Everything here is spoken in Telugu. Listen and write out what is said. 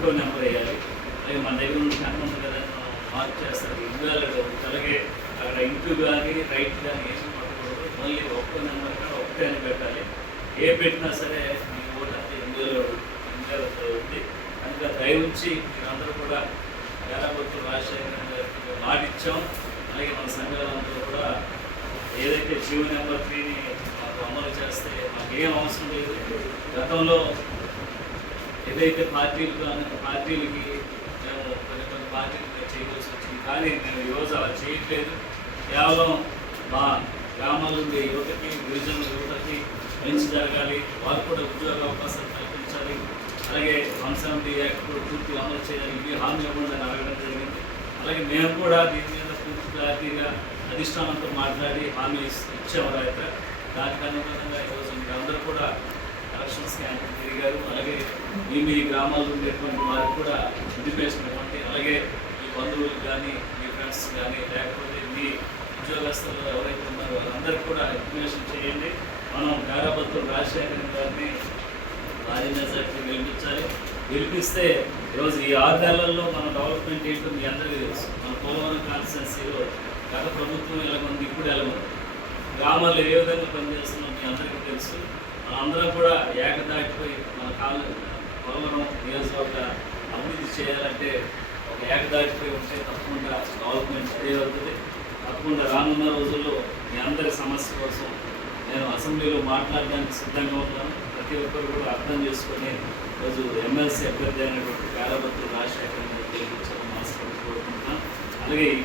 ఒకటో నెంబర్ వేయాలి. అలాగే మన దగ్గర ఉన్న పెన్ ఉంది కదా, మనం మార్క్ చేస్తారు ఇన్వాలిడ్ అవుతుంది. అలాగే అక్కడ ఇంటూ కానీ రైట్ కానీ ఏమి పట్టకూడదు. మళ్ళీ ఒకటో నెంబర్ కానీ ఒకటే అని పెట్టాలి. ఏ పెట్టినా సరే మీ ఓటు అంతా ఇన్వాలిడ్ అవుతుంది. అందుకే దయవుంచి మీరందరూ కూడా గారాబత్తూరు రాజశేఖర గారికి మాట ఇచ్చాం. అలాగే మన సంఘాలందరూ కూడా ఏదైతే జీవో నెంబర్ 3ని మాకు అమలు చేస్తే మాకు ఏం అవసరం లేదు. గతంలో ఏదైతే పార్టీలకి మేము కొన్ని పార్టీలు చేయవలసి వచ్చింది, కానీ మేము ఈరోజు అలా చేయట్లేదు. కేవలం మా గ్రామాల నుండి యువతకి, గిరిజనుల యువతకి మంచి జరగాలి, వారు కూడా ఉద్యోగ అవకాశాలు కల్పించాలి. అలాగే 170 యాక్ట్ కూడా పూర్తిగా అమలు చేయాలి, ఇవి హామీ ఇవ్వకుండా అడగడం జరిగింది. అలాగే మేము కూడా దీని మీద పూర్తి క్లారిటీగా అధిష్టానంతో మాట్లాడి హామీ ఇచ్చాము. అయితే దానికి అనుగుణంగా ఈరోజు మీరు అందరూ కూడా ఎలక్షన్స్ క్యాంప్ తిరిగారు. అలాగే మీ గ్రామాల్లో ఉండేటువంటి వారికి కూడా ఇంటిమేషన్ ఇవ్వండి. అలాగే మీ బంధువులకు కానీ, మీ ఫ్రెండ్స్ కానీ, లేకపోతే మీ ఉద్యోగస్తులు ఎవరైతే ఉన్నారో వాళ్ళందరికీ కూడా ఇంటిమేషన్ చేయండి. మనం గారాబత్తూరు రాజశేఖర గారిని భారీ మెజార్టీ గెలిపిస్తే ఈరోజు ఈ 6 నెలల్లో మన డెవలప్మెంట్ ఏంటో మీ అందరికీ తెలుసు. మన పోలవరం కాన్స్టిట్యున్సీలో గత ప్రభుత్వం ఎలాగుంది, ఇప్పుడు ఎలాగుంది, గ్రామాల్లో ఏ విధంగా పనిచేస్తున్నాం మీ అందరికీ తెలుసు. మనందరం కూడా ఏకదాటిపోయి మన పోలవరం నియోజకవర్గ అభివృద్ధి చేయాలంటే ఒక ఏకదాటిపోయి ఉంటే తప్పకుండా డెవలప్మెంట్ అదే అవుతుంది. తప్పకుండా రానున్న రోజుల్లో మీ అందరి సమస్య కోసం నేను అసెంబ్లీలో మాట్లాడడానికి సిద్ధంగా ఉన్నాను. ప్రతి ఒక్కరు కూడా అర్థం చేసుకొని ఈరోజు ఎమ్మెల్సీ అభ్యర్థి అయినటువంటి గారాబత్తూరు రాజశేఖర గారిని గెలిపించాలని మనస్ఫూర్తిగా కోరుకుంటున్నాను. అలాగే ఈ